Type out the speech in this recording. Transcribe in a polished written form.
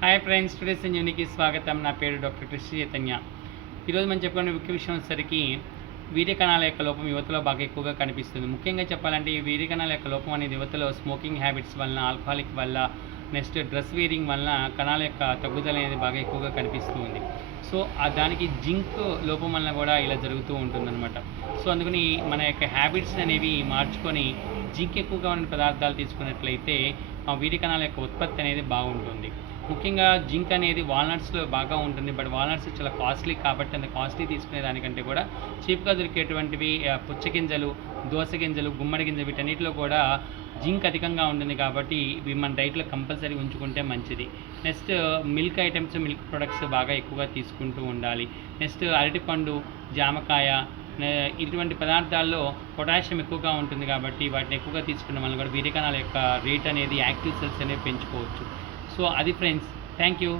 Hi friends, today సంజీవనికి స్వాగతం. నా పేరు డాక్టర్ కృష్ణ చైతన్య. ఈరోజు మనం చెప్పుకునే ముఖ్య విషయం వచ్చేసరికి వీర్య కణాల యొక్క లోపం యువతలో బాగా ఎక్కువగా కనిపిస్తుంది. ముఖ్యంగా చెప్పాలంటే ఈ వీర్య కణాల యొక్క లోపం అనేది యువతలో స్మోకింగ్ హ్యాబిట్స్ వలన, ఆల్కహాలిక్ వల్ల, నెక్స్ట్ డ్రెస్ వేరింగ్ వలన కణాల యొక్క తగ్గుదల అనేది బాగా ఎక్కువగా కనిపిస్తూ ఉంది. సో దానికి జింక్ లోపం వలన కూడా ఇలా జరుగుతూ ఉంటుందన్నమాట. సో అందుకని మన యొక్క హ్యాబిట్స్ అనేవి మార్చుకొని జింక్ ఎక్కువగా ఉన్న పదార్థాలు తీసుకున్నట్లయితే ఆ వీర్య కణాల యొక్క ఉత్పత్తి అనేది బాగుంటుంది. ముఖ్యంగా జింక్ అనేది వాల్నట్స్లో బాగా ఉంటుంది. బట్ వాల్నట్స్ చాలా కాస్ట్లీ కాబట్టి అంత కాస్ట్లీ తీసుకునే దానికంటే కూడా చీప్గా దొరికేటువంటివి పుచ్చగింజలు, దోస గింజలు, గుమ్మడి గింజలు వీటన్నిటిలో కూడా జింక్ అధికంగా ఉంటుంది కాబట్టి ఇవి మన డైట్లో కంపల్సరీ ఉంచుకుంటే మంచిది. Next milk items, milk products బాగా ఎక్కువగా తీసుకుంటూ ఉండాలి. నెక్స్ట్ అరటిపండు, జామకాయ ఇటువంటి పదార్థాల్లో పొటాషియం ఎక్కువగా ఉంటుంది కాబట్టి వాటిని ఎక్కువగా తీసుకున్న వల్ల కూడా వీర్య కణాల యొక్క రేట్ అనేది, యాక్టివ్ సెల్స్ అనేవి పెంచుకోవచ్చు. సో అది ఫ్రెండ్స్, థ్యాంక్ యూ.